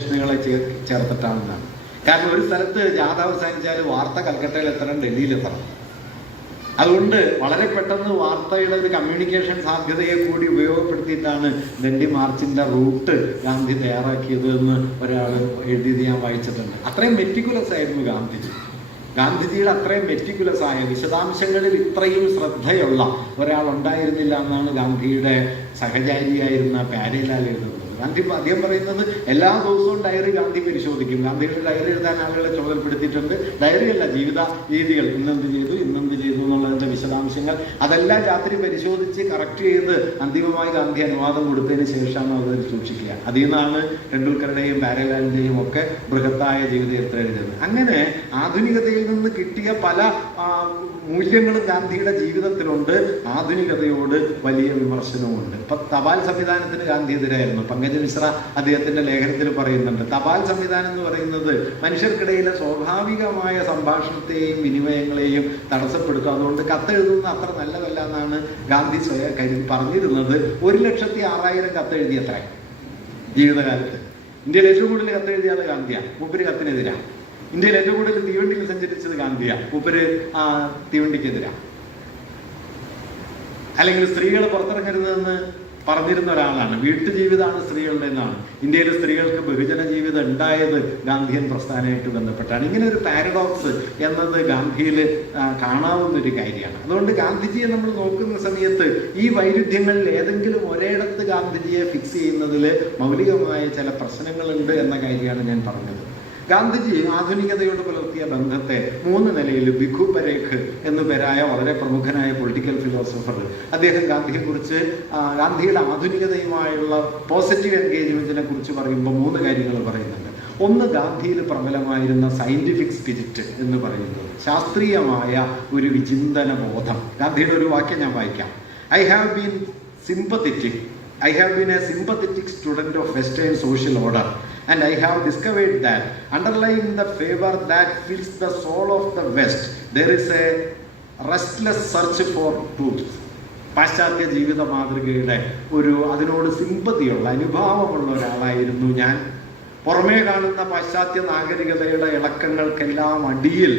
പ്രശ്നങ്ങളെ ചേർത്തിട്ടാണെന്നാണ്. കാരണം ഒരു സ്ഥലത്ത് ജാഥ അവസാനിച്ചാൽ വാർത്ത കൽക്കട്ടയിൽ എത്തണം, ഡൽഹിയിൽ എത്തണം. അതുകൊണ്ട് വളരെ പെട്ടെന്ന് വാർത്തയുടെ ഒരു കമ്മ്യൂണിക്കേഷൻ സാധ്യതയെ കൂടി ഉപയോഗപ്പെടുത്തിയിട്ടാണ് ദണ്ഡി മാർച്ചിന്റെ റൂട്ട് ഗാന്ധി തയ്യാറാക്കിയത് എന്ന് ഒരാൾ എഴുതിയത് ഞാൻ വായിച്ചിട്ടുണ്ട്. അത്രയും മെറ്റിക്കുലസ് ആയിരുന്നു ഗാന്ധിജിയുടെ അത്രയും മെറ്റിക്കുലസ് ആയ വിശദാംശങ്ങളിൽ ഇത്രയും ശ്രദ്ധയുള്ള ഒരാൾ ഉണ്ടായിരുന്നില്ല എന്നാണ് ഗാന്ധിയുടെ സഹചാരിയായിരുന്ന പ്യാരിലാൽ എഴുതുന്നത്. അദ്ദേഹം പറയുന്നത് എല്ലാ ദിവസവും ഡയറി ഗാന്ധി പരിശോധിക്കും. ഗാന്ധിയുടെ ഡയറി എഴുതാൻ ആളുകളെ ചുമതലപ്പെടുത്തിയിട്ടുണ്ട്. ഡയറിയല്ല, ജീവിത രീതികൾ, ഇന്നെന്ത് ചെയ്തു എന്നുള്ളതിന്റെ വിശദാംശങ്ങൾ അതെല്ലാം രാത്രി പരിശോധിച്ച് കറക്റ്റ് ചെയ്ത് അന്തിമമായി ഗാന്ധി അനുവാദം കൊടുത്തതിന് ശേഷമാണ് അത് സൂക്ഷിക്കുക. അതിൽ നിന്നാണ് ടെണ്ടുൽക്കറുടെയും പ്യാരിലാലിന്റെയും ഒക്കെ ബൃഹത്തായ ജീവിതചരിത്രം എഴുതുന്നത്. അങ്ങനെ ആധുനികതയിൽ നിന്ന് കിട്ടിയ പല മൂല്യങ്ങളും ഗാന്ധിയുടെ ജീവിതത്തിലുണ്ട്. ആധുനികതയോട് വലിയ വിമർശനവുമുണ്ട്. ഇപ്പൊ തപാൽ സംവിധാനത്തിന് ഗാന്ധി എതിരായിരുന്നു. പങ്കജ മിശ്ര അദ്ദേഹത്തിന്റെ ലേഖനത്തിൽ പറയുന്നുണ്ട്, തപാൽ സംവിധാനം എന്ന് പറയുന്നത് മനുഷ്യർക്കിടയിലെ സ്വാഭാവികമായ സംഭാഷണത്തെയും വിനിമയങ്ങളെയും തടസ്സപ്പെടുത്തും. അതുകൊണ്ട് കത്തെഴുതുന്നത് അത്ര നല്ലതല്ല എന്നാണ് ഗാന്ധി സ്വയം പറഞ്ഞിരുന്നത്. 1,06,000 കത്തെഴുതി അത്ര ജീവിതകാലത്ത്. ഇന്ത്യയിൽ ഏറ്റവും കൂടുതൽ കത്തെഴുതിയത് ഗാന്ധിയാണ്. മൂപ്പര് കത്തിനെതിരാണ്. ഇന്ത്യയിൽ ഏറ്റവും കൂടുതൽ തീവണ്ടിയിൽ സഞ്ചരിച്ചത് ഗാന്ധിയാണ്. മൂപ്പര് തീവണ്ടിക്കെതിരാണ്. അല്ലെങ്കിൽ സ്ത്രീകൾ പുറത്തിറങ്ങരുതെന്ന് പറഞ്ഞിരുന്ന ഒരാളാണ്. വീട്ടുജീവിതമാണ് സ്ത്രീകളുടെ എന്നാണ്. ഇന്ത്യയിലെ സ്ത്രീകൾക്ക് ബഹുജന ജീവിതം ഉണ്ടായത് ഗാന്ധിയൻ പ്രസ്ഥാനമായിട്ട് ബന്ധപ്പെട്ടാണ്. ഇങ്ങനെ ഒരു പാരഡോക്സ് എന്നത് ഗാന്ധിയിൽ കാണാവുന്ന ഒരു കാര്യമാണ്. അതുകൊണ്ട് ഗാന്ധിജിയെ നമ്മൾ നോക്കുന്ന സമയത്ത് ഈ വൈരുദ്ധ്യങ്ങളിൽ ഏതെങ്കിലും ഒരിടത്ത് ഗാന്ധിജിയെ ഫിക്സ് ചെയ്യുന്നതിൽ മൗലികമായ ചില പ്രശ്നങ്ങളുണ്ട് എന്ന കാര്യമാണ് ഞാൻ പറഞ്ഞത്. ഗാന്ധിജി ആധുനികതയോട് പുലർത്തിയ ബന്ധത്തെ 3 നിലയിൽ ഭിഖു പരേഖ് എന്നു പേരായ വളരെ പ്രമുഖനായ പൊളിറ്റിക്കൽ ഫിലോസഫർ അദ്ദേഹം ഗാന്ധിയെക്കുറിച്ച് ഗാന്ധിയുടെ ആധുനികതയുമായുള്ള പോസിറ്റീവ് എൻഗേജ്മെന്റിനെ കുറിച്ച് പറയുമ്പോൾ 3 കാര്യങ്ങൾ പറയുന്നുണ്ട്. ഒന്ന്, ഗാന്ധിയിൽ പ്രബലമായിരുന്ന സയന്റിഫിക് സ്പിരിറ്റ് എന്ന് പറയുന്നത്, ശാസ്ത്രീയമായ ഒരു വിചിന്തന ബോധം. ഗാന്ധിയുടെ ഒരു വാക്യം ഞാൻ വായിക്കാം. I have been a sympathetic student of Western social order, and I have discovered that underlying the favor that fills the soul of the West, there is a restless search for truth. പാശ്ചാത്യ ജീവിത മാതൃകയുടെ അതിനോട് സിമ്പതിയുള്ള അനുഭാവമുള്ള ഒരാളായിരുന്നു ഞാൻ. പുറമേ കാണുന്ന പാശ്ചാത്യ നാഗരികതയുടെ ഇളക്കങ്ങൾക്കെല്ലാം അടിയിൽ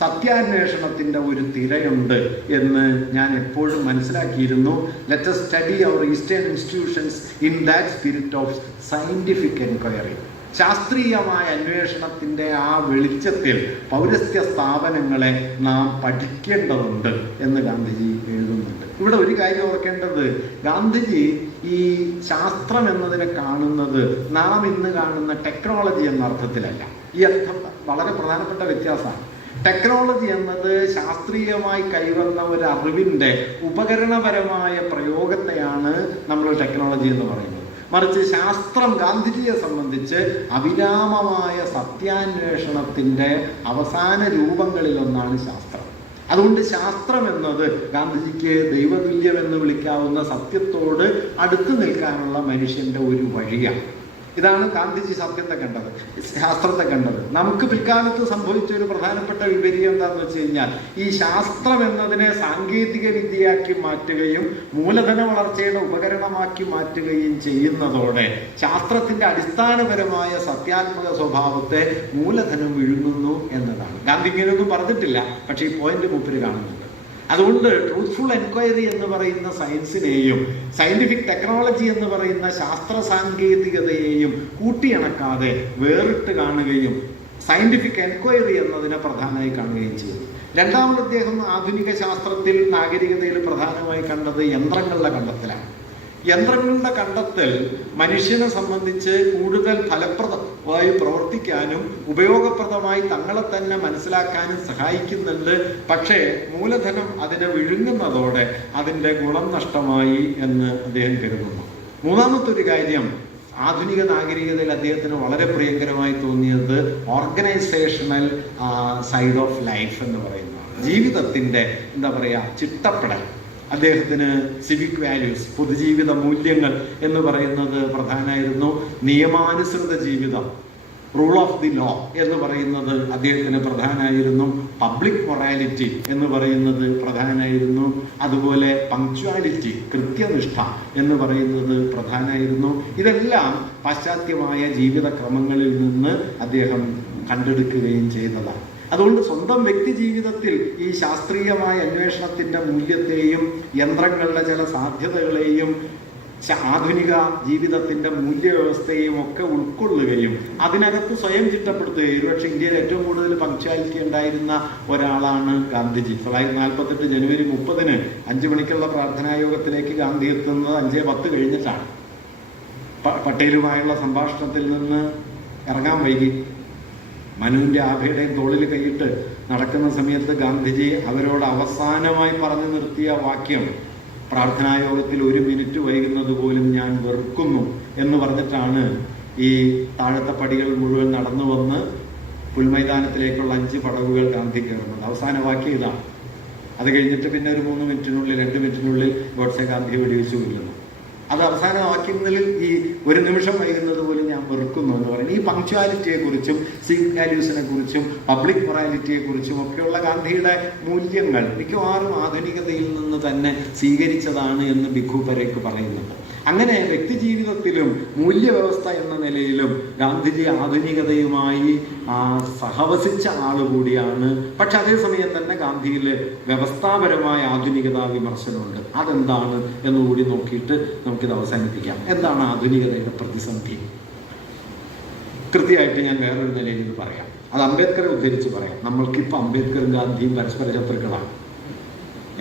സത്യാന്വേഷണത്തിന്റെ ഒരു തിരയുണ്ട് എന്ന് ഞാൻ എപ്പോഴും മനസ്സിലാക്കിയിരുന്നു. Let us study our Eastern institutions in that spirit of scientific inquiry. ശാസ്ത്രീയമായ അന്വേഷണത്തിന്റെ ആ വെളിച്ചത്തിൽ പൗരസ്ത്യ സ്ഥാപനങ്ങളെ നാം പഠിക്കേണ്ടതുണ്ട് എന്ന് ഗാന്ധിജി എഴുതുന്നുണ്ട്. ഇവിടെ ഒരു കാര്യം ഓർക്കേണ്ടത്, ഗാന്ധിജി ഈ ശാസ്ത്രം എന്നതിനെ കാണുന്നത് നാം ഇന്ന് കാണുന്ന ടെക്നോളജി എന്ന അർത്ഥത്തിലല്ല. ഈ അർത്ഥം വളരെ പ്രധാനപ്പെട്ട വ്യത്യാസമാണ്. ടെക്നോളജി എന്നത് ശാസ്ത്രീയമായി കൈവന്ന ഒരു അറിവിന്റെ ഉപകരണപരമായ പ്രയോഗത്തെയാണ് നമ്മൾ ടെക്നോളജി എന്ന് പറയുന്നത്. മറിച്ച് ശാസ്ത്രം ഗാന്ധിജിയെ സംബന്ധിച്ച് അവിരാമമായ സത്യാന്വേഷണത്തിന്റെ അവസാന രൂപങ്ങളിലൊന്നാണ് ശാസ്ത്രം. അതുകൊണ്ട് ശാസ്ത്രം എന്നത് ഗാന്ധിജിക്ക് ദൈവതുല്യം എന്ന് വിളിക്കാവുന്ന സത്യത്തോട് അടുത്തു നിൽക്കാനുള്ള മനുഷ്യന്റെ ഒരു വഴിയാണ്. ഇതാണ് ഗാന്ധിജി ശാസ്ത്രത്തെ കണ്ടത്. നമുക്ക് പിൽക്കാലത്ത് സംഭവിച്ച ഒരു പ്രധാനപ്പെട്ട വിപരീയം എന്താന്ന് വെച്ച് കഴിഞ്ഞാൽ, ഈ ശാസ്ത്രം എന്നതിനെ സാങ്കേതിക വിദ്യയാക്കി മാറ്റുകയും മൂലധന വളർച്ചയുടെ ഉപകരണമാക്കി മാറ്റുകയും ചെയ്യുന്നതോടെ ശാസ്ത്രത്തിന്റെ അടിസ്ഥാനപരമായ സത്യാത്മക സ്വഭാവത്തെ മൂലധനം വിഴുങ്ങുന്നു എന്നതാണ്. ഗാന്ധി ഇങ്ങനെയൊന്നും പറഞ്ഞിട്ടില്ല, പക്ഷേ ഈ പോയിന്റ് മൂപ്പര് കാണുന്നുണ്ട്. അതുകൊണ്ട് ട്രൂത്ത്ഫുൾ എൻക്വയറി എന്ന് പറയുന്ന സയൻസിനെയും സയന്റിഫിക് ടെക്നോളജി എന്ന് പറയുന്ന ശാസ്ത്ര സാങ്കേതികതയെയും കൂട്ടിയിണക്കാതെ വേറിട്ട് കാണുകയും സയന്റിഫിക് എൻക്വയറി എന്നതിനെ പ്രധാനമായി കാണുകയും ചെയ്തു. രണ്ടാമത് അദ്ദേഹം ആധുനിക ശാസ്ത്രത്തിൽ നാഗരികതയിൽ പ്രധാനമായി കണ്ടത് യന്ത്രങ്ങളുടെ കണ്ടെത്തലാണ്. യന്ത്രങ്ങളുടെ കണ്ടെത്തൽ മനുഷ്യനെ സംബന്ധിച്ച് കൂടുതൽ ഫലപ്രദമായി പ്രവർത്തിക്കാനും ഉപയോഗപ്രദമായി തങ്ങളെ തന്നെ മനസ്സിലാക്കാനും സഹായിക്കുന്നുണ്ട്. പക്ഷേ മൂലധനം അതിനെ വിഴുങ്ങുന്നതോടെ അതിൻ്റെ ഗുണം നഷ്ടമായി എന്ന് അദ്ദേഹം കരുതുന്നു. മൂന്നാമത്തെ ഒരു കാര്യം, ആധുനിക നാഗരികതയിൽ അദ്ദേഹത്തിന് വളരെ പ്രിയങ്കരമായി തോന്നിയത് ഓർഗനൈസേഷണൽ സൈഡ് ഓഫ് ലൈഫ് എന്ന് പറയുന്നതാണ്. ജീവിതത്തിന്റെ ചിട്ടപ്പെടൽ. അദ്ദേഹത്തിന് സിവിക് വാല്യൂസ്, പൊതുജീവിത മൂല്യങ്ങൾ എന്ന് പറയുന്നത് പ്രധാനമായിരുന്നു. നിയമാനുസൃത ജീവിതം, റൂൾ ഓഫ് ദി ലോ എന്ന് പറയുന്നത് അദ്ദേഹത്തിന് പ്രധാനമായിരുന്നു. പബ്ലിക് മൊറാലിറ്റി എന്ന് പറയുന്നത് പ്രധാനമായിരുന്നു. അതുപോലെ പങ്ക്ച്വാലിറ്റി, കൃത്യനിഷ്ഠ എന്ന് പറയുന്നത് പ്രധാനമായിരുന്നു. ഇതെല്ലാം പാശ്ചാത്യമായ ജീവിതക്രമങ്ങളിൽ നിന്ന് അദ്ദേഹം കണ്ടെടുക്കുകയും ചെയ്തതാണ്. അതുകൊണ്ട് സ്വന്തം വ്യക്തി ജീവിതത്തിൽ ഈ ശാസ്ത്രീയമായ അന്വേഷണത്തിന്റെ മൂല്യത്തെയും യന്ത്രങ്ങളുടെ ചില സാധ്യതകളെയും ആധുനിക ജീവിതത്തിന്റെ മൂല്യവ്യവസ്ഥയും ഒക്കെ ഉൾക്കൊള്ളുകയും അതിനകത്ത് സ്വയം ചിട്ടപ്പെടുത്തുകയും. ഒരുപക്ഷെ ഇന്ത്യയിൽ ഏറ്റവും കൂടുതൽ പങ്ക്ച്വാലിറ്റി ഉണ്ടായിരുന്ന ഒരാളാണ് ഗാന്ധിജി. 1948 ജനുവരി 30 5 മണിക്കുള്ള പ്രാർത്ഥനായോഗത്തിലേക്ക് ഗാന്ധി എത്തുന്നത് 5:10 കഴിഞ്ഞിട്ടാണ്. പട്ടേലുമായുള്ള സംഭാഷണത്തിൽ നിന്ന് ഇറങ്ങാൻ വൈകി. മനുവിന്റെ ആഭയുടെയും തോളിൽ കൈയിട്ട് നടക്കുന്ന സമയത്ത് ഗാന്ധിജി അവരോട് അവസാനമായി പറഞ്ഞു നിർത്തിയ വാക്യം, പ്രാർത്ഥനായോഗത്തിൽ 1 മിനിറ്റ് വൈകുന്നത് പോലും ഞാൻ വെറുക്കുന്നു എന്ന് പറഞ്ഞിട്ടാണ് ഈ താഴത്തെ പടികൾ മുഴുവൻ നടന്നു വന്ന് പുൽമൈതാനത്തിലേക്കുള്ള 5 പടവുകൾ ഗാന്ധി കയറുന്നത്. അവസാന വാക്യം ഇതാണ്. അത് കഴിഞ്ഞിട്ട് പിന്നെ ഒരു 3 മിനിറ്റിനുള്ളിൽ 2 മിനിറ്റിനുള്ളിൽ ഗോഡ്സെ ഗാന്ധിയെ വെടിവെച്ചു കൊല്ലുന്നു. അത് അവസാന വാക്യങ്ങളിൽ ഈ 1 നിമിഷം വൈകുന്നത് പോലും ഞാൻ വെറുക്കുന്നു എന്ന് പറയുന്നത്. ഈ പങ്ക്ച്വാലിറ്റിയെ കുറിച്ചും സിവിക് വാല്യൂസിനെ കുറിച്ചും പബ്ലിക് മൊറാലിറ്റിയെ കുറിച്ചും ഒക്കെയുള്ള ഗാന്ധിയുടെ മൂല്യങ്ങൾ മിക്കവാറും ആധുനികതയിൽ നിന്ന് തന്നെ സ്വീകരിച്ചതാണ് എന്ന് ഭിഖു പരേഖ് പറയുന്നുണ്ട്. അങ്ങനെ വ്യക്തി ജീവിതത്തിലും മൂല്യവ്യവസ്ഥ എന്ന നിലയിലും ഗാന്ധിജി ആധുനികതയുമായി സഹവസിച്ച ആളുകൂടിയാണ്. പക്ഷെ അതേസമയം തന്നെ ഗാന്ധിയിൽ വ്യവസ്ഥാപരമായ ആധുനികതാ വിമർശനമുണ്ട്. അതെന്താണ് എന്നുകൂടി നോക്കിയിട്ട് നമുക്കിത് അവസാനിപ്പിക്കാം. എന്താണ് ആധുനികതയുടെ പ്രതിസന്ധി? കൃത്യമായിട്ട് ഞാൻ വേറൊരു നിലയിൽ ഇത് പറയാം. അത് അംബേദ്കറെ ഉദ്ധരിച്ച് പറയാം. നമ്മൾക്കിപ്പോൾ അംബേദ്കറും ഗാന്ധിയും പരസ്പര ശത്രുക്കളാണ്.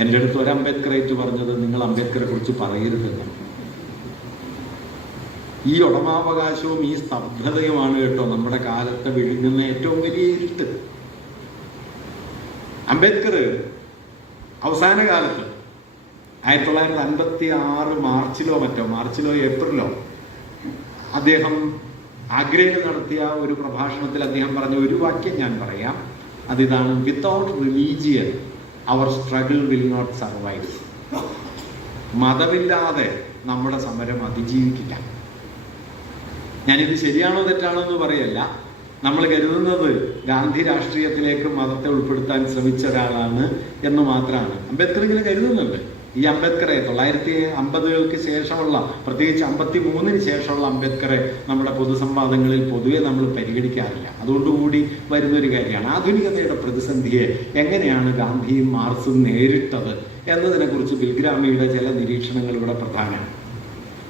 എൻ്റെ അടുത്ത് ഒരു അംബേദ്കറായിട്ട് പറഞ്ഞത്, നിങ്ങൾ അംബേദ്കറെ കുറിച്ച് പറയരുതെന്ന്. ഈ ഉടമാവകാശവും ഈ സ്തബ്ധതയുമാണ് കേട്ടോ നമ്മുടെ കാലത്തെ വിഴുങ്ങുന്ന ഏറ്റവും വലിയ ഇരുട്ട്. അംബേദ്കർ അവസാന കാലത്ത് 1956 മാർച്ചിലോ ഏപ്രിലോ അദ്ദേഹം ആഗ്രയിൽ നടത്തിയ ഒരു പ്രഭാഷണത്തിൽ അദ്ദേഹം പറഞ്ഞ ഒരു വാക്യം ഞാൻ പറയാം. അതിതാണ്, without religion our struggle will not survive. മതമില്ലാതെ നമ്മുടെ സമരം അതിജീവിക്കില്ല. ഞാനിത് ശരിയാണോ തെറ്റാണോ എന്ന് പറയല്ല. നമ്മൾ കരുതുന്നത് ഗാന്ധി രാഷ്ട്രീയത്തിലേക്ക് മതത്തെ ഉൾപ്പെടുത്താൻ ശ്രമിച്ച ഒരാളാണ് എന്ന് മാത്രമാണ്. അംബേദ്കർ ഇങ്ങനെ കരുതുന്നുണ്ട്. ഈ അംബേദ്കറെ 1950 ശേഷമുള്ള, പ്രത്യേകിച്ച് 53 ശേഷമുള്ള അംബേദ്കറെ നമ്മുടെ പൊതുസംവാദങ്ങളിൽ പൊതുവെ നമ്മൾ പരിഗണിക്കാറില്ല. അതുകൊണ്ടുകൂടി വരുന്നൊരു കാര്യമാണ് ആധുനികതയുടെ പ്രതിസന്ധിയെ എങ്ങനെയാണ് ഗാന്ധിയും മാർക്സും നേരിട്ടത് എന്നതിനെക്കുറിച്ച് ബിൽഗ്രാമിയുടെ ചില നിരീക്ഷണങ്ങൾ ഇവിടെ പ്രധാനമാണ്.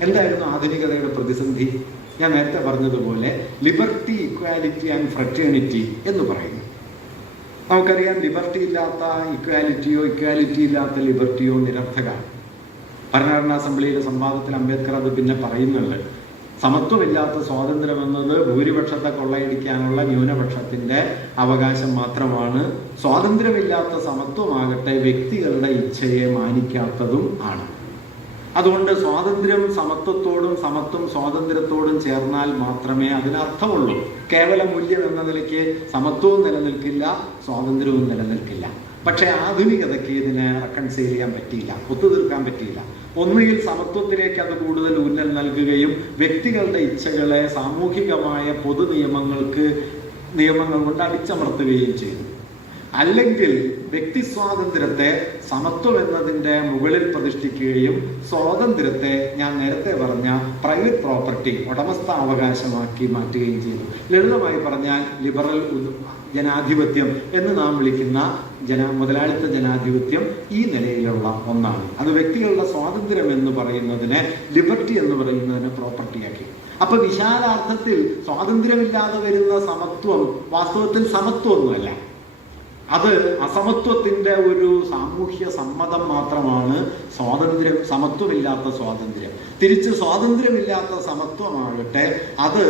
എന്തായിരുന്നു ആധുനികതയുടെ പ്രതിസന്ധി? ഞാൻ നേരത്തെ പറഞ്ഞതുപോലെ ലിബർട്ടി, ഇക്വാലിറ്റി ആൻഡ് ഫ്രറ്റേണിറ്റി എന്ന് പറയുന്നു. നമുക്കറിയാം, ലിബർട്ടി ഇല്ലാത്ത ഇക്വാലിറ്റിയോ ഇക്വാലിറ്റി ഇല്ലാത്ത ലിബർട്ടിയോ നിരർത്ഥകമാണ്. ഭരണഘടനാ അസംബ്ലിയിലെ സംവാദത്തിൽ അംബേദ്കർ അത് പിന്നെ പറയുന്നുണ്ട്. സമത്വമില്ലാത്ത സ്വാതന്ത്ര്യം എന്നത് ഭൂരിപക്ഷത്തെ കൊള്ളയടിക്കാനുള്ള ന്യൂനപക്ഷത്തിന്റെ അവകാശം മാത്രമാണ്. സ്വാതന്ത്ര്യമില്ലാത്ത സമത്വമാകട്ടെ വ്യക്തികളുടെ ഇച്ഛയെ മാനിക്കാത്തതും ആണ്. അതുകൊണ്ട് സ്വാതന്ത്ര്യം സമത്വത്തോടും സമത്വം സ്വാതന്ത്ര്യത്തോടും ചേർന്നാൽ മാത്രമേ അതിനർത്ഥമുള്ളൂ. കേവല മൂല്യം എന്ന നിലയ്ക്ക് സമത്വവും നിലനിൽക്കില്ല, സ്വാതന്ത്ര്യവും നിലനിൽക്കില്ല. പക്ഷെ ആധുനികതയ്ക്ക് ഇതിനെ റെക്കൺസൈൽ ചെയ്യാൻ പറ്റിയില്ല, ഒത്തുതീർക്കാൻ പറ്റിയില്ല. ഒന്നുകിൽ സമത്വത്തിലേക്ക് അത് കൂടുതൽ ഊന്നൽ നൽകുകയും വ്യക്തികളുടെ ഇച്ഛകളെ സാമൂഹികമായ പൊതു നിയമങ്ങൾ കൊണ്ട് അടിച്ചമർത്തുകയും ചെയ്തു. അല്ലെങ്കിൽ വ്യക്തി സ്വാതന്ത്ര്യത്തെ സമത്വം എന്നതിൻ്റെ മുകളിൽ പ്രതിഷ്ഠിക്കുകയും സ്വാതന്ത്ര്യത്തെ ഞാൻ നേരത്തെ പറഞ്ഞ പ്രൈവറ്റ് പ്രോപ്പർട്ടി, ഉടമസ്ഥാവകാശമാക്കി മാറ്റുകയും ചെയ്തു. ലളിതമായി പറഞ്ഞാൽ ലിബറൽ ജനാധിപത്യം എന്ന് നാം വിളിക്കുന്ന മുതലാളിത്ത ജനാധിപത്യം ഈ നിലയിലുള്ള ഒന്നാണ്. അത് വ്യക്തികളുടെ സ്വാതന്ത്ര്യം എന്ന് പറയുന്നതിനെ, ലിബർട്ടി എന്ന് പറയുന്നതിനെ പ്രോപ്പർട്ടിയാക്കി. അപ്പൊ വിശാലാർത്ഥത്തിൽ സ്വാതന്ത്ര്യമില്ലാതെ വരുന്ന സമത്വം വാസ്തവത്തിൽ സമത്വമൊന്നുമല്ല. അത് അസമത്വത്തിന്റെ ഒരു സാമൂഹ്യ സമ്മതം മാത്രമാണ് സ്വാതന്ത്ര്യം, സമത്വമില്ലാത്ത സ്വാതന്ത്ര്യം. തിരിച്ച് സ്വാതന്ത്ര്യമില്ലാത്ത സമത്വമാകട്ടെ അത്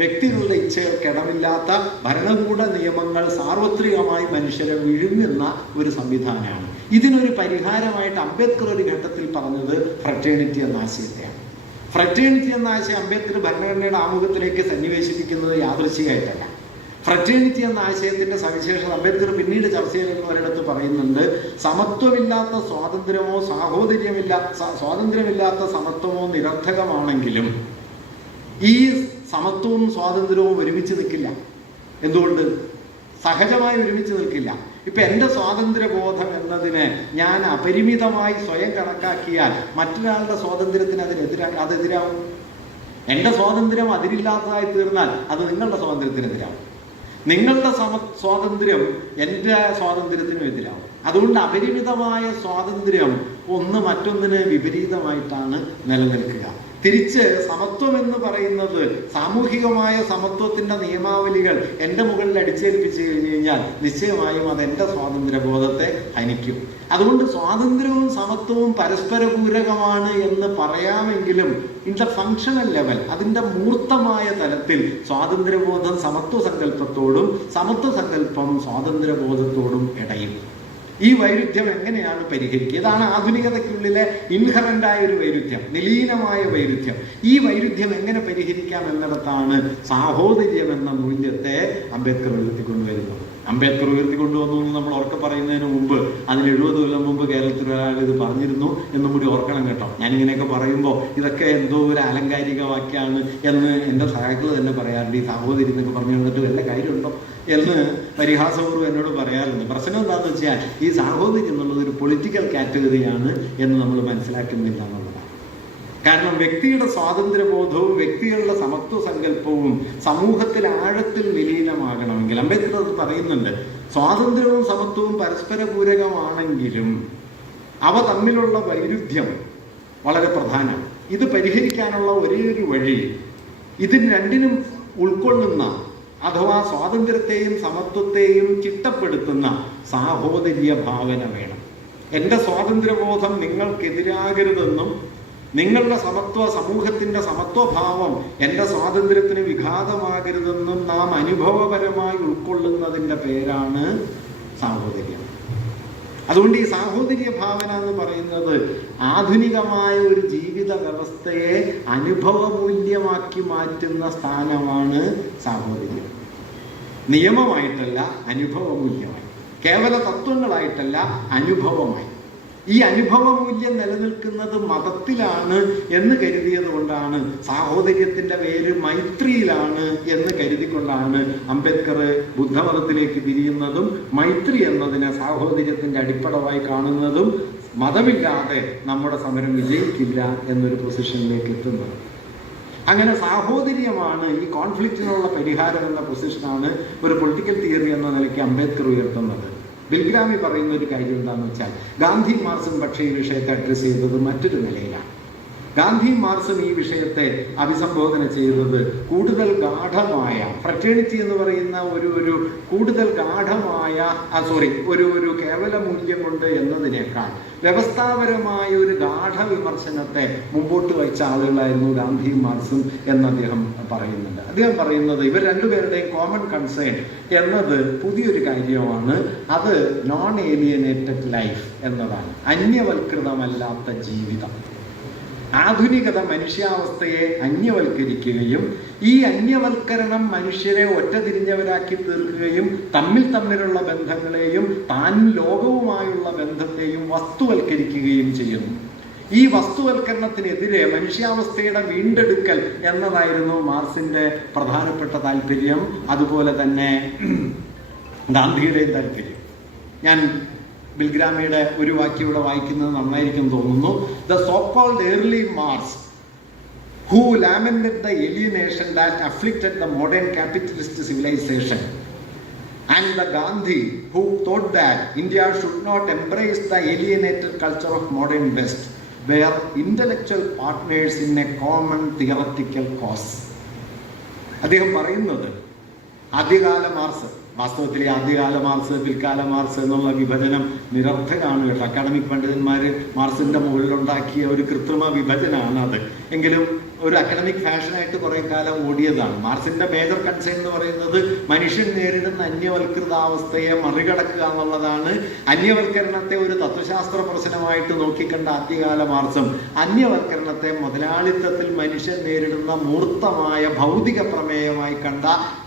വ്യക്തികളുടെ ഇച്ഛകൾക്കിടമില്ലാത്ത ഭരണകൂട നിയമങ്ങൾ സാർവത്രികമായി മനുഷ്യരെ വിഴുങ്ങുന്ന ഒരു സംവിധാനമാണ്. ഇതിനൊരു പരിഹാരമായിട്ട് അംബേദ്കർ ഒരു ഘട്ടത്തിൽ പറഞ്ഞത് ഫ്രറ്റേണിറ്റി എന്ന ആശയത്തെയാണ്. ഫ്രറ്റേണിറ്റി എന്ന ആശയം അംബേദ്കർ ഭരണഘടനയുടെ ആമുഖത്തിലേക്ക് സന്നിവേശിപ്പിക്കുന്നത് യാദൃശ്ചികമായിട്ടല്ല. ഫ്രറ്റേണിറ്റി എന്ന ആശയത്തിന്റെ സവിശേഷത അംബേദ്കർ പിന്നീട് ചർച്ച ചെയ്യുന്ന ഒരിടത്ത് പറയുന്നുണ്ട്. സമത്വമില്ലാത്ത സ്വാതന്ത്ര്യമോ സ്വാതന്ത്ര്യമില്ലാത്ത സമത്വമോ നിരർത്ഥകമാണെങ്കിലും ഈ സമത്വവും സ്വാതന്ത്ര്യവും ഒരുമിച്ച് നിൽക്കില്ല. എന്തുകൊണ്ട്? സഹജമായി ഒരുമിച്ച് നിൽക്കില്ല. ഇപ്പൊ എൻ്റെ സ്വാതന്ത്ര്യബോധം എന്നതിനെ ഞാൻ അപരിമിതമായി സ്വയം കണക്കാക്കിയാൽ മറ്റൊരാളുടെ സ്വാതന്ത്ര്യത്തിന് അതെതിരാവും. എൻ്റെ സ്വാതന്ത്ര്യം അതിരില്ലാത്തതായി തീർന്നാൽ അത് നിങ്ങളുടെ സ്വാതന്ത്ര്യത്തിനെതിരാവും. നിങ്ങളുടെ സ്വാതന്ത്ര്യം എൻ്റെ സ്വാതന്ത്ര്യത്തിനും എതിരാവും. അതുകൊണ്ട് അപരിമിതമായ സ്വാതന്ത്ര്യം ഒന്ന് മറ്റൊന്നിന് വിപരീതമായിട്ടാണ് നിലനിൽക്കുക. തിരിച്ച് സമത്വം എന്ന് പറയുന്നത് സാമൂഹികമായ സമത്വത്തിന്റെ നിയമാവലികൾ എൻ്റെ മുകളിൽ അടിച്ചേൽപ്പിച്ചു കഴിഞ്ഞു കഴിഞ്ഞാൽ നിശ്ചയമായും അത് എൻ്റെ സ്വാതന്ത്ര്യബോധത്തെ ഹനിക്കും. അതുകൊണ്ട് സ്വാതന്ത്ര്യവും സമത്വവും പരസ്പര പൂരകമാണ് എന്ന് പറയാമെങ്കിലും ഇൻ ദ ഫങ്ഷണൽ ലെവൽ, അതിൻ്റെ മൂർത്തമായ തലത്തിൽ സ്വാതന്ത്ര്യബോധം സമത്വ സങ്കല്പത്തോടും സമത്വ സങ്കല്പം സ്വാതന്ത്ര്യബോധത്തോടും ഇടയും. ഈ വൈരുദ്ധ്യം എങ്ങനെയാണ് പരിഹരിക്കുക? ഇതാണ് ആധുനികതയ്ക്കുള്ളിലെ ഇൻഹറൻ്റായ ഒരു വൈരുദ്ധ്യം, നിലീനമായ വൈരുദ്ധ്യം. ഈ വൈരുദ്ധ്യം എങ്ങനെ പരിഹരിക്കാം എന്നിടത്താണ് സാഹോദര്യം എന്ന മൂല്യത്തെ അംബേദ്കർ ഉയർത്തിക്കൊണ്ടുവരുന്നത്. അംബേദ്കർ ഉയർത്തിക്കൊണ്ടുവന്നു എന്ന് നമ്മൾ ഉറക്കെ പറയുന്നതിന് മുമ്പ്, അതിന് 70 കൊല്ലം മുമ്പ് കേരളത്തിൽ ഒരാൾ ഇത് പറഞ്ഞിരുന്നു എന്നും കൂടി ഓർക്കണം കേട്ടോ. ഞാനിങ്ങനെയൊക്കെ പറയുമ്പോൾ ഇതൊക്കെ എന്തോ ഒരു ആലങ്കാരിക വാക്യാണ് എന്ന് എൻ്റെ സഹാക്കൾ തന്നെ പറയാറുണ്ട്. ഈ സാഹോദര്യം എന്നൊക്കെ പറഞ്ഞു തന്നിട്ട് വല്ല കാര്യമുണ്ടോ എന്ന് പരിഹാസപൂർവ്വം എന്നോട് പറയാറുണ്ട്. പ്രശ്നം എന്താണെന്ന് വെച്ചാൽ ഈ സാഹോദര്യം എന്നുള്ളത് ഒരു പൊളിറ്റിക്കൽ കാറ്റഗറിയാണ് എന്ന് നമ്മൾ മനസ്സിലാക്കുന്നില്ല എന്നുള്ളതാണ്. കാരണം വ്യക്തിയുടെ സ്വാതന്ത്ര്യബോധവും വ്യക്തികളുടെ സമത്വ സങ്കല്പവും സമൂഹത്തിൽ ആഴത്തിൽ വിലീനമാകണമെങ്കിൽ, അംബേദ്കർ അത് പറയുന്നുണ്ട്, സ്വാതന്ത്ര്യവും സമത്വവും പരസ്പര പൂരകമാണെങ്കിലും അവ തമ്മിലുള്ള വൈരുദ്ധ്യം വളരെ പ്രധാനമാണ്. ഇത് പരിഹരിക്കാനുള്ള ഒരേ ഒരു വഴി ഇതിന് രണ്ടിനും ഉൾക്കൊള്ളുന്ന അഥവാ സ്വാതന്ത്ര്യത്തെയും സമത്വത്തെയും ചിട്ടപ്പെടുത്തുന്ന സാഹോദര്യ ഭാവന വേണം. എൻ്റെ സ്വാതന്ത്ര്യബോധം നിങ്ങൾക്കെതിരാകരുതെന്നും നിങ്ങളുടെ സമൂഹത്തിന്റെ സമത്വഭാവം എൻ്റെ സ്വാതന്ത്ര്യത്തിന് വിഘാതമാകരുതെന്നും നാം അനുഭവപരമായി ഉൾക്കൊള്ളുന്നതിൻ്റെ പേരാണ് സാഹോദര്യം. അതുകൊണ്ട് ഈ സാഹോദര്യ ഭാവന എന്ന് പറയുന്നത് ആധുനികമായ ഒരു ജീവിത വ്യവസ്ഥയെ അനുഭവമൂല്യമാക്കി മാറ്റുന്ന സ്ഥാനമാണ് സാഹോദര്യം. നിയമമായിട്ടല്ല, അനുഭവമൂല്യമായി. കേവല തത്വങ്ങളായിട്ടല്ല, അനുഭവമായി. ഈ അനുഭവമൂല്യം നിലനിൽക്കുന്നത് മതത്തിലാണ് എന്ന് കരുതിയത് കൊണ്ടാണ്, സാഹോദര്യത്തിന്റെ പേര് മൈത്രിയിലാണ് എന്ന് കരുതിക്കൊണ്ടാണ് അംബേദ്കർ ബുദ്ധമതത്തിലേക്ക് തിരിയുന്നതും മൈത്രി എന്നതിനെ സാഹോദര്യത്തിന്റെ അടിപ്പടവായി കാണുന്നതും മതമില്ലാതെ നമ്മുടെ സമരം വിജയിക്കില്ല എന്നൊരു പൊസിഷനിലേക്ക് എത്തുന്നത്. അങ്ങനെ സാഹോദര്യമാണ് ഈ കോൺഫ്ലിക്റ്റിനുള്ള പരിഹാരം എന്ന പൊസിഷനാണ് ഒരു പൊളിറ്റിക്കൽ തിയറി എന്ന നിലയ്ക്ക് അംബേദ്കർ ഉയർത്തുന്നത്. ബിൽഗ്രാമി പറയുന്ന ഒരു കാര്യം എന്താണെന്ന് വെച്ചാൽ, ഗാന്ധി മാർക്സും പക്ഷേ ഈ വിഷയത്തെ അഡ്രസ് ചെയ്തത് മറ്റൊരു നിലയിലാണ്. ഗാന്ധി മാർക്സും ഈ വിഷയത്തെ അഭിസംബോധന ചെയ്തത് കൂടുതൽ ഗാഠമായ ഫ്രറ്റേണിറ്റി എന്ന് പറയുന്ന ഒരു കൂടുതൽ ഗാഠമായ ഒരു കേവല മൂല്യം കൊണ്ട് എന്നതിനേക്കാൾ വ്യവസ്ഥാപരമായ ഒരു ഗാഠ വിമർശനത്തെ മുമ്പോട്ട് വച്ച ആളുകളായിരുന്നു ഗാന്ധിയും മാർക്സും എന്ന് അദ്ദേഹം പറയുന്നുണ്ട്. അദ്ദേഹം പറയുന്നത് ഇവർ രണ്ടുപേരുടെയും കോമൺ കൺസേൺ എന്നത് പുതിയൊരു കാര്യമാണ്. അത് നോൺ ഏലിയനേറ്റഡ് ലൈഫ് എന്നതാണ്, അന്യവൽകൃതമല്ലാത്ത ജീവിതം. ആധുനികത മനുഷ്യാവസ്ഥയെ അന്യവൽക്കരിക്കുകയും ഈ അന്യവൽക്കരണം മനുഷ്യരെ ഒറ്റതിരിഞ്ഞവരാക്കി തീർക്കുകയും തമ്മിലുള്ള ബന്ധങ്ങളെയും താൻ ലോകവുമായുള്ള ബന്ധത്തെയും വസ്തുവൽക്കരിക്കുകയും ചെയ്യുന്നു. ഈ വസ്തുവൽക്കരണത്തിനെതിരെ മനുഷ്യാവസ്ഥയുടെ വീണ്ടെടുക്കൽ എന്നതായിരുന്നു മാർക്സിന്റെ പ്രധാനപ്പെട്ട താല്പര്യം. അതുപോലെ തന്നെ ഗാന്ധിയുടെയും താല്പര്യം. ഞാൻ ബിൽഗ്രാമിയുടെ ഒരു വാക്യം ഇവിടെ വായിക്കുന്നത് നന്നായിരിക്കും തോന്നുന്നു. The so called early Marx who lamented the alienation that afflicted the modern capitalist civilization, and the Gandhi who thought that India should not embrace the alienated culture of modern West, were intellectual partners in a common theoretical cause. അദ്ദേഹം പറയുന്നത് ആദ്യകാല marks, വാസ്തവത്തിൽ ആദ്യകാല marks പിൽക്കാല marks എന്നുള്ള വിഭജനം നിരർത്ഥകമാണ് കേട്ടോ. Academic പണ്ഡിതന്മാർ മാർക്സിന്റെ മുകളിലുണ്ടാക്കിയ ഒരു കൃത്രിമ വിഭജനമാണ് അത്. എങ്കിലും ഒരു അക്കാഡമിക് ഫാഷനായിട്ട് കുറെ കാലം ഓടിയതാണ്. മാർക്സിന്റെ മേജർ കൺസേൺ എന്ന് പറയുന്നത് മനുഷ്യൻ നേരിടുന്ന അന്യവൽകൃതാവസ്ഥയെ മറികടക്കുക എന്നുള്ളതാണ്. അന്യവൽക്കരണത്തെ ഒരു തത്വശാസ്ത്ര പ്രശ്നമായിട്ട് നോക്കിക്കണ്ട ആദ്യകാല മാർക്സും അന്യവൽക്കരണത്തെ മുതലാളിത്തത്തിൽ മനുഷ്യൻ നേരിടുന്ന മൂർത്തമായ ഭൗതിക പ്രമേയമായി കണ്ട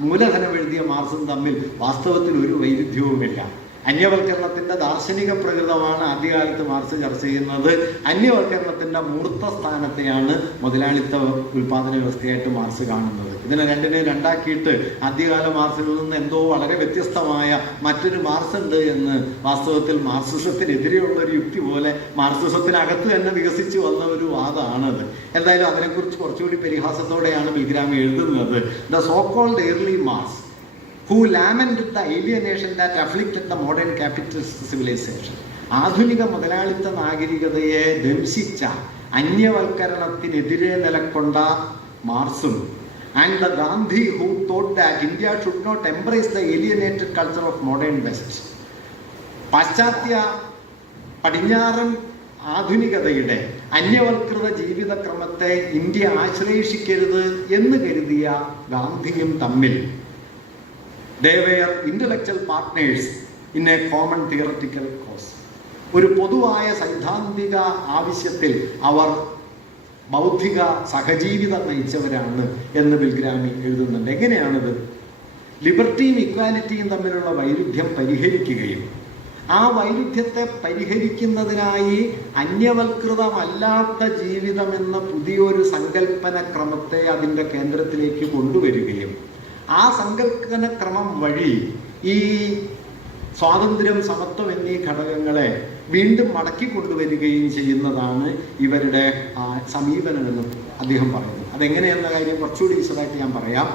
മൂലധനം എഴുതിയ മാർക്സും തമ്മിൽ വാസ്തവത്തിൽ ഒരു വൈരുദ്ധ്യവുമില്ല. അന്യവൽക്കരണത്തിന്റെ ദാർശനിക പ്രകൃതമാണ് ആദ്യകാലത്ത് മാർക്സ് ചർച്ച ചെയ്യുന്നത്. അന്യവൽക്കരണത്തിന്റെ മൂർത്ത സ്ഥാനത്തെയാണ് മുതലാളിത്ത ഉൽപാദന വ്യവസ്ഥയായിട്ട് മാർക്സ് കാണുന്നത്. ഇതിനെ രണ്ടിനെ രണ്ടാക്കിയിട്ട് ആദ്യകാല മാർക്സിൽ നിന്ന് എന്തോ വളരെ വ്യത്യസ്തമായ മറ്റൊരു മാർക്സ് ഉണ്ട് എന്ന് വാസ്തവത്തിൽ മാർക്സിസത്തിനെതിരെയുള്ള ഒരു യുക്തി പോലെ മാർക്സിസത്തിനകത്ത് തന്നെ വികസിച്ചു വന്ന ഒരു വാദമാണത്. എന്തായാലും അതിനെക്കുറിച്ച് കുറച്ചുകൂടി പരിഹാസത്തോടെയാണ് മിൽഗ്രാമി എഴുതുന്നത്. The so called early Marx who lamented the alienation that afflicted the modern capitalist civilization. ആധുനിക മുതലാളിത്ത നാഗരികതയെ ദംശിച്ച അന്യവൽക്കരണത്തിനെതിരെ നിലക്കൊണ്ട മാർക്സും and the Gandhi who thought that India should not embrace the alienated culture of modern West. പാശ്ചാത്യ പടിഞ്ഞാറൻ ആധുനികതയുടെ അന്യവൽകൃത ജീവിതക്രമത്തെ India ആശ്ലേഷിക്കരുത് എന്ന് കരുതിയ ഗാന്ധിയും തമ്മിൽ they were intellectual partners in a common theoretical cause. ഒരു പൊതുവായ സൈദ്ധാന്തിക ആവശ്യത്തിൽ അവർ ബൗദ്ധിക സഹജീവിതം നയിച്ചവരാണ് എന്ന് മിൽഗ്രാമി എഴുതുന്നുണ്ട്. എങ്ങനെയാണിത്? ലിബർട്ടിയും ഇക്വാലിറ്റിയും തമ്മിലുള്ള വൈരുദ്ധ്യം പരിഹരിക്കുകയും ആ വൈരുദ്ധ്യത്തെ പരിഹരിക്കുന്നതിനായി അന്യവൽകൃതമല്ലാത്ത ജീവിതം എന്ന പുതിയൊരു സങ്കല്പന ക്രമത്തെ അതിൻ്റെ കേന്ദ്രത്തിലേക്ക് കൊണ്ടുവരികയും ആ സങ്കല്പന ക്രമം വഴി ഈ സ്വാതന്ത്ര്യം, സമത്വം എന്നീ ഘടകങ്ങളെ വീണ്ടും മടക്കി കൊണ്ടുവരികയും ചെയ്യുന്നതാണ് ഇവരുടെ സമീപനമെന്ന് അദ്ദേഹം പറയുന്നത്. അതെങ്ങനെയെന്ന കാര്യം കുറച്ചുകൂടി വിശദമായിട്ട് ഞാൻ പറയാം.